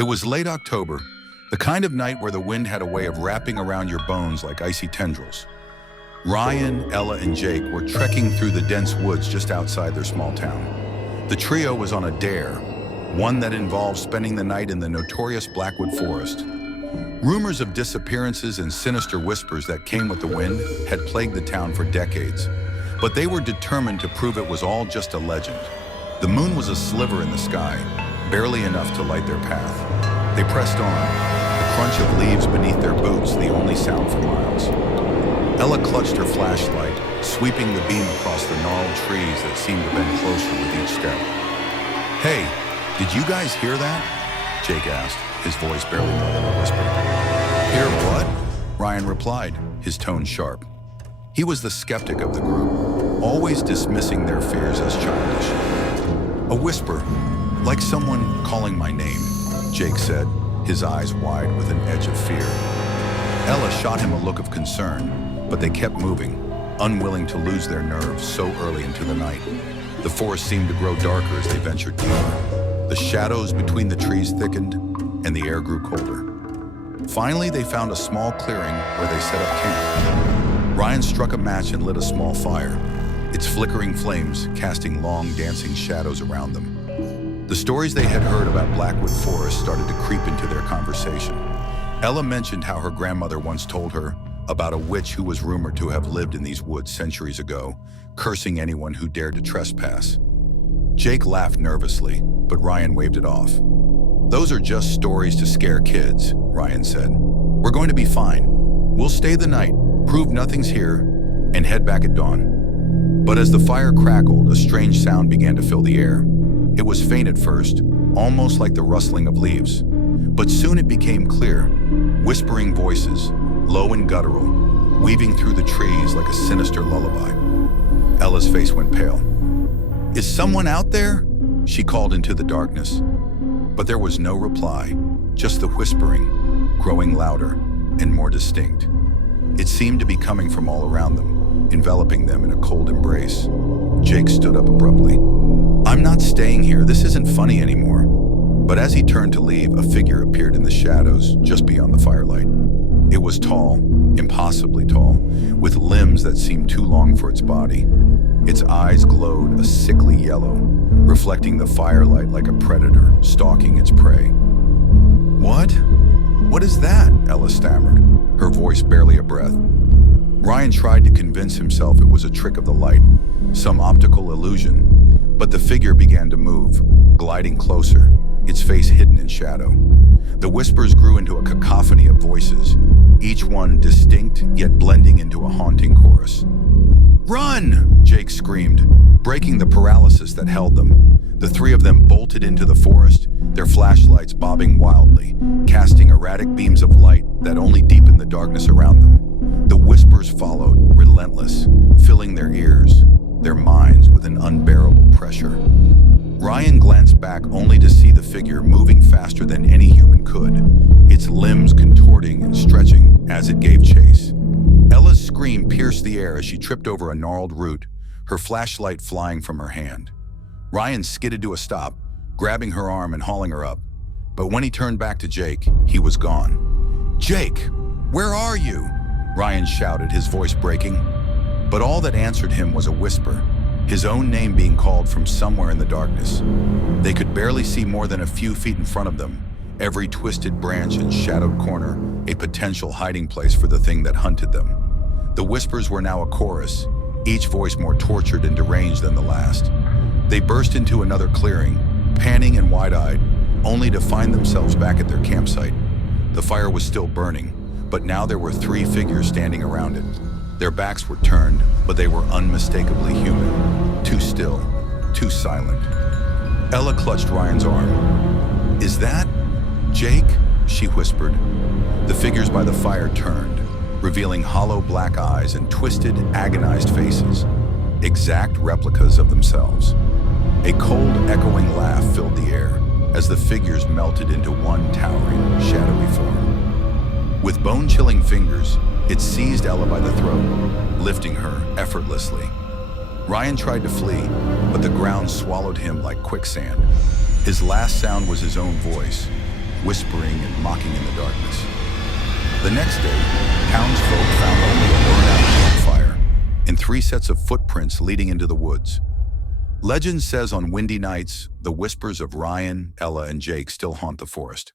It was late October, the kind of night where the wind had a way of wrapping around your bones like icy tendrils. Ryan, Ella, and Jake were trekking through the dense woods just outside their small town. The trio was on a dare, one that involved spending the night in the notorious Blackwood Forest. Rumors of disappearances and sinister whispers that came with the wind had plagued the town for decades, but they were determined to prove it was all just a legend. The moon was a sliver in the sky, barely enough to light their path. They pressed on, the crunch of leaves beneath their boots the only sound for miles. Ella clutched her flashlight, sweeping the beam across the gnarled trees that seemed to bend closer with each step. "Hey, did you guys hear that?" Jake asked, his voice barely more than a whisper. "Hear what?" Ryan replied, his tone sharp. He was the skeptic of the group, always dismissing their fears as childish. "A whisper, like someone calling my name," Jake said, his eyes wide with an edge of fear. Ella shot him a look of concern, but they kept moving, unwilling to lose their nerves so early into the night. The forest seemed to grow darker as they ventured deeper. The shadows between the trees thickened, and the air grew colder. Finally, they found a small clearing where they set up camp. Ryan struck a match and lit a small fire, its flickering flames casting long, dancing shadows around them. The stories they had heard about Blackwood Forest started to creep into their conversation. Ella mentioned how her grandmother once told her about a witch who was rumored to have lived in these woods centuries ago, cursing anyone who dared to trespass. Jake laughed nervously, but Ryan waved it off. "Those are just stories to scare kids," Ryan said. "We're going to be fine. We'll stay the night, prove nothing's here, and head back at dawn." But as the fire crackled, a strange sound began to fill the air. It was faint at first, almost like the rustling of leaves. But soon it became clear, whispering voices, low and guttural, weaving through the trees like a sinister lullaby. Ella's face went pale. "Is someone out there?" she called into the darkness. But there was no reply, just the whispering, growing louder and more distinct. It seemed to be coming from all around them, enveloping them in a cold embrace. Jake stood up abruptly. "I'm not staying here, this isn't funny anymore." But as he turned to leave, a figure appeared in the shadows just beyond the firelight. It was tall, impossibly tall, with limbs that seemed too long for its body. Its eyes glowed a sickly yellow, reflecting the firelight like a predator stalking its prey. "What? What is that?" Ella stammered, her voice barely a breath. Ryan tried to convince himself it was a trick of the light, some optical illusion, but the figure began to move, gliding closer, its face hidden in shadow. The whispers grew into a cacophony of voices, each one distinct yet blending into a haunting chorus. "Run!" Jake screamed, breaking the paralysis that held them. The three of them bolted into the forest, their flashlights bobbing wildly, casting erratic beams of light that only deepened the darkness around them. The whispers followed, relentless, filling their ears, their minds with an unbearable pressure. Ryan glanced back only to see the figure moving faster than any human could, its limbs contorting and stretching as it gave chase. Ella's scream pierced the air as she tripped over a gnarled root, her flashlight flying from her hand. Ryan skidded to a stop, grabbing her arm and hauling her up. But when he turned back to Jake, he was gone. "Jake, where are you?" Ryan shouted, his voice breaking. But all that answered him was a whisper, his own name being called from somewhere in the darkness. They could barely see more than a few feet in front of them, every twisted branch and shadowed corner a potential hiding place for the thing that hunted them. The whispers were now a chorus, each voice more tortured and deranged than the last. They burst into another clearing, panting and wide-eyed, only to find themselves back at their campsite. The fire was still burning, but now there were three figures standing around it. Their backs were turned, but they were unmistakably human, too still, too silent. Ella clutched Ryan's arm. "Is that Jake?" she whispered. The figures by the fire turned, revealing hollow black eyes and twisted, agonized faces, exact replicas of themselves. A cold, echoing laugh filled the air as the figures melted into one towering, shadowy form. With bone-chilling fingers, it seized Ella by the throat, lifting her effortlessly. Ryan tried to flee, but the ground swallowed him like quicksand. His last sound was his own voice, whispering and mocking in the darkness. The next day, townsfolk found only a burned-out campfire and 3 sets of footprints leading into the woods. Legend says on windy nights, the whispers of Ryan, Ella, and Jake still haunt the forest.